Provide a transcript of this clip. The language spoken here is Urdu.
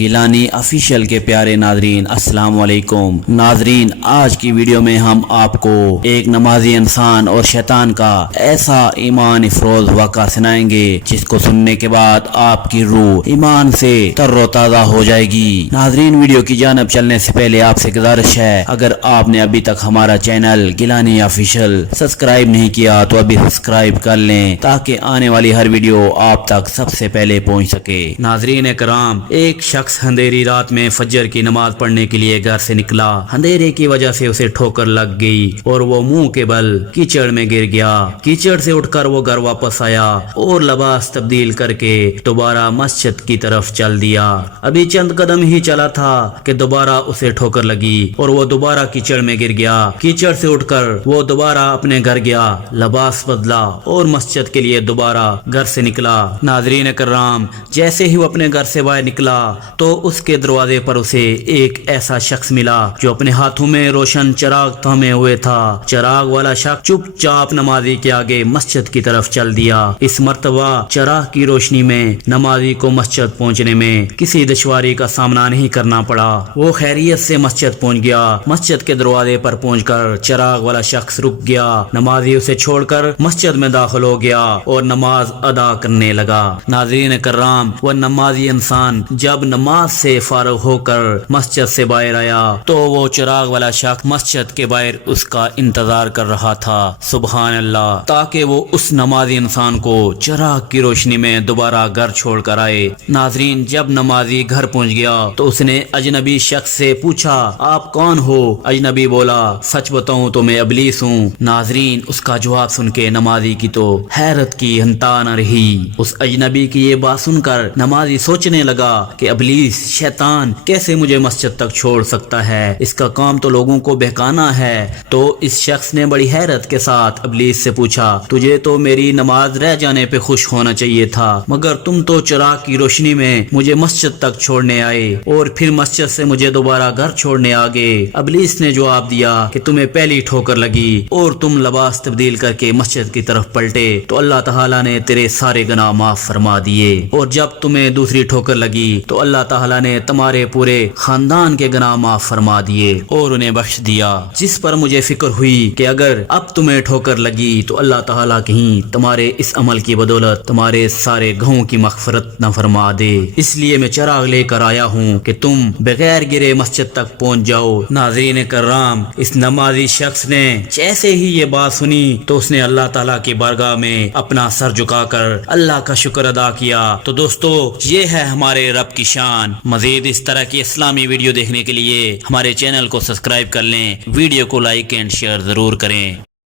گیلانی آفیشیل کے پیارے ناظرین السلام علیکم۔ ناظرین آج کی ویڈیو میں ہم آپ کو ایک نمازی انسان اور شیطان کا ایسا ایمان افروز واقعہ سنائیں گے جس کو سننے کے بعد آپ کی روح ایمان سے تر و تازہ ہو جائے گی۔ ناظرین ویڈیو کی جانب چلنے سے پہلے آپ سے گزارش ہے، اگر آپ نے ابھی تک ہمارا چینل گیلانی آفیشیل سبسکرائب نہیں کیا تو ابھی سبسکرائب کر لیں تاکہ آنے والی ہر ویڈیو آپ تک سب سے پہلے پہنچ سکے۔ ناظرین کرام، ایک شخص اندھیری رات میں فجر کی نماز پڑھنے کے لیے گھر سے نکلا۔ اندھیرے کی وجہ سے اسے ٹھوکر لگ گئی اور وہ منہ کے بل کیچڑ میں گر گیا۔ کیچڑ سے اٹھ کر وہ گھر واپس آیا اور لباس تبدیل کر کے دوبارہ مسجد کی طرف چل دیا۔ ابھی چند قدم ہی چلا تھا کہ دوبارہ اسے ٹھوکر لگی اور وہ دوبارہ کیچڑ میں گر گیا۔ کیچڑ سے اٹھ کر وہ دوبارہ اپنے گھر گیا، لباس بدلا اور مسجد کے لیے دوبارہ گھر سے نکلا۔ ناظرین کرام، جیسے ہی وہ اپنے گھر سے باہر نکلا تو اس کے دروازے پر اسے ایک ایسا شخص ملا جو اپنے ہاتھوں میں روشن چراغ تھامے ہوئے تھا۔ چراغ والا شخص چپ چاپ نمازی کے آگے مسجد کی طرف چل دیا۔ اس مرتبہ چراغ کی روشنی میں نمازی کو مسجد پہنچنے میں کسی دشواری کا سامنا نہیں کرنا پڑا۔ وہ خیریت سے مسجد پہنچ گیا۔ مسجد کے دروازے پر پہنچ کر چراغ والا شخص رک گیا۔ نمازی اسے چھوڑ کر مسجد میں داخل ہو گیا اور نماز ادا کرنے لگا۔ ناظرین کرام، وہ نمازی انسان جب نماز سے فارغ ہو کر مسجد سے باہر آیا تو وہ چراغ والا شخص مسجد کے باہر اس کا انتظار کر رہا تھا، سبحان اللہ، تاکہ وہ اس نمازی انسان کو چراغ کی روشنی میں دوبارہ گھر چھوڑ کر آئے۔ ناظرین، جب نمازی گھر پہنچ گیا تو اس نے اجنبی شخص سے پوچھا، آپ کون ہو؟ اجنبی بولا، سچ بتاؤں تو میں ابلیس ہوں۔ ناظرین، اس کا جواب سن کے نمازی کی تو حیرت کی انتہا نہ رہی۔ اس اجنبی کی یہ بات سن کر نمازی سوچنے لگا کہ ابلیس، شیطان کیسے مجھے مسجد تک چھوڑ سکتا ہے؟ اس کا کام تو لوگوں کو بہکانا ہے۔ تو اس شخص نے بڑی حیرت کے ساتھ ابلیس سے پوچھا، تجھے تو میری نماز رہ جانے پہ خوش ہونا چاہیے تھا، مگر تم تو چراغ کی روشنی میں مجھے مسجد تک چھوڑنے آئے اور پھر مسجد سے مجھے دوبارہ گھر چھوڑنے آگے۔ ابلیس نے جواب دیا کہ تمہیں پہلی ٹھوکر لگی اور تم لباس تبدیل کر کے مسجد کی طرف پلٹے تو اللہ تعالیٰ نے تیرے سارے گناہ معاف فرما دیے، اور جب تمہیں دوسری ٹھوکر لگی تو اللہ تعالیٰ نے تمہارے پورے خاندان کے گناہ معاف فرما دیے اور انہیں بخش دیا۔ جس پر مجھے فکر ہوئی کہ اگر اب تمہیں ٹھوکر لگی تو اللہ تعالیٰ کہیں تمہارے اس عمل کی بدولت تمہارے سارے گناہوں کی مغفرت نہ فرما دے، اس لیے میں چراغ لے کر آیا ہوں کہ تم بغیر گرے مسجد تک پہنچ جاؤ۔ ناظرین کرام، اس نمازی شخص نے جیسے ہی یہ بات سنی تو اس نے اللہ تعالیٰ کی بارگاہ میں اپنا سر جھکا کر اللہ کا شکر ادا کیا۔ تو دوستو، یہ ہے ہمارے رب کی شان۔ مزید اس طرح کی اسلامی ویڈیو دیکھنے کے لیے ہمارے چینل کو سبسکرائب کر لیں، ویڈیو کو لائک اینڈ شیئر ضرور کریں۔